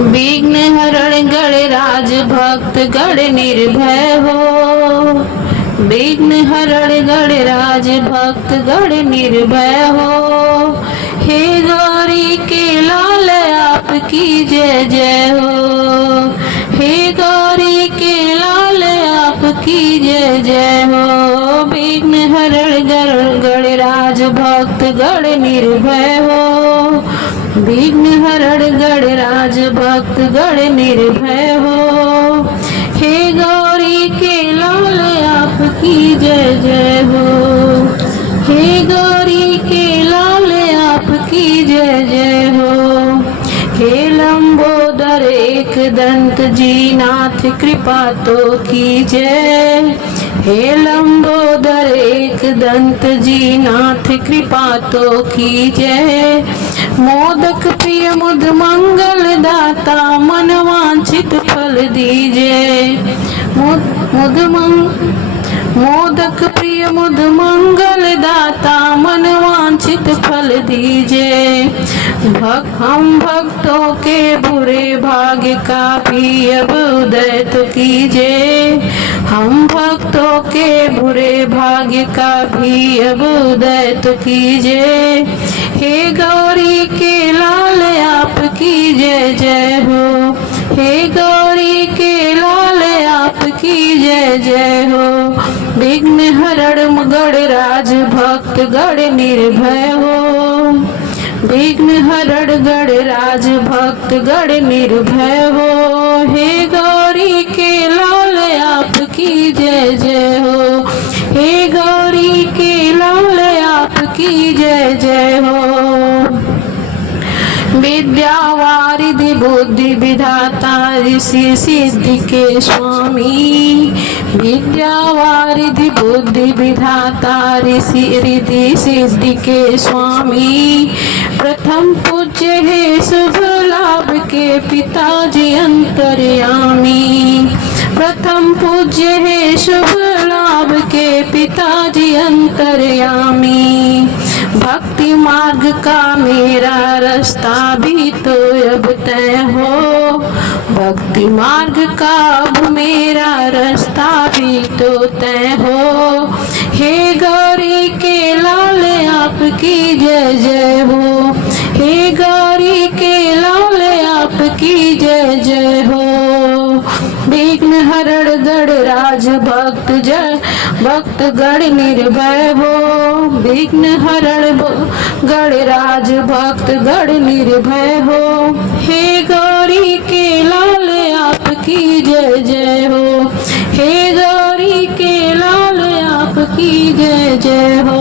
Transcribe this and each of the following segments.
विघ्न हरण गणराज भक्त गण निर्भय हो। विघ्न हरण गणराज भक्त गण निर्भय हो। हे गौरी के लाल आपकी जय जय हो। हे गौरी के लाल आपकी जय जय हो। विघ्न हरण गणराज भक्त गण निर्भय हो। विघ्न हरण गणराज भक्त गण निर्भय हो। हे गौरी के लाल आपकी जय जय हो। हे गौरी के लाल आपकी जय जय हो। हे लंबोदर एक दंत जी नाथ कृपा तो कीजय। हे लंबोदर एक दंत जी नाथ कृपा तो कीजय। मोदक प्रिय मुद मंगल दाता मन वांछित फल दीजय। मोदक प्रिय मुद मंगल दाता मन वांछित फल दीजय। हम भक्तों के बुरे भाग्य का भी अब उदय तो कीजय। हम भक्तों के बुरे भाग्य का भी अब उदय तो कीजय। हे गौरी के लाल आपकी जय जय हो। हे गौरी के लाल आपकी जय जय हो। विघ्न हरण गणराज भक्त गण निर्भय हो। विघ्न हरण गणराज भक्त गण निर्भय हो। हे गौरी के लाल आपकी जय जय हो। हे गौरी के लाल आपकी जय जय हो। विद्या वारिधि बुद्धि विधाता ऋषि सिद्धि के स्वामी। विद्या वारिधि बुद्धि विधाता ऋषि रिद्धि सिद्धि के स्वामी। प्रथम पूज्य है शुभ लाभ के पिताजी अंतर्यामी। प्रथम पूज्य है शुभ लाभ के पिताजी अंतर्यामी। भक्ति मार्ग का मेरा रास्ता भी तो अब तय हो। भक्ति मार्ग का अब मेरा रास्ता भी तो तय हो। हे गौरी के लाल आपकी जय जय हो। हे गौरी के लाल आपकी जय जय हो। विघ्न हरण गणराज भक्त गण निर्भय हो। विघ्न हरण गणराज भक्त गण निर्भय हो। हे गौरी के लाल आपकी जय जय हो। हे गौरी के लाल आपकी जय जय हो।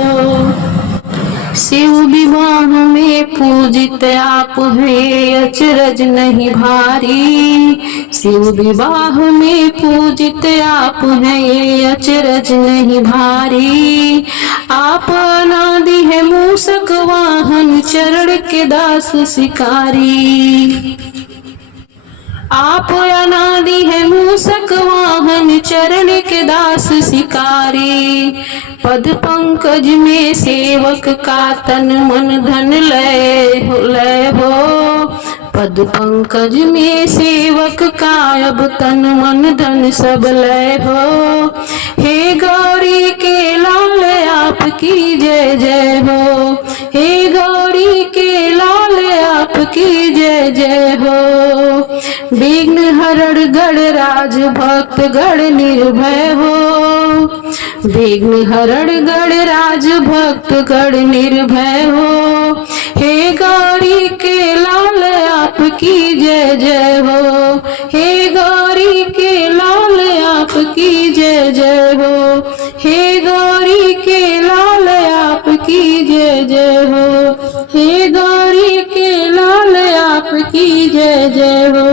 शिव विवाह में पूजित आप हैं अचरज नहीं भारी। शिव विवाह में पूजित आप हैं ये अचरज नहीं भारी। आप अनादि है मूषक वाहन चरण के दास शिकारी। आप अनादि है मूषक वाहन चरण के दास शिकारी। पद पंकज में सेवक का तन मन धन लय हो। पद पंकज में सेवक का अब तन मन धन सब लय हो। हे गौरी के लाल आपकी जय जय हो। हे गौरी के लाल आपकी जय जय हो। विघ्न हरण गणराज भक्त गण निर्भय हो। विघ्न हरण गणराज भक्त गण निर्भय हो। हे गौरी के लाल आपकी जय जय हो। हे गौरी के लाल आपकी जय जय हो। हे गौरी के लाल आपकी जय जय हो। हे गौरी के लाल आपकी जय जय हो।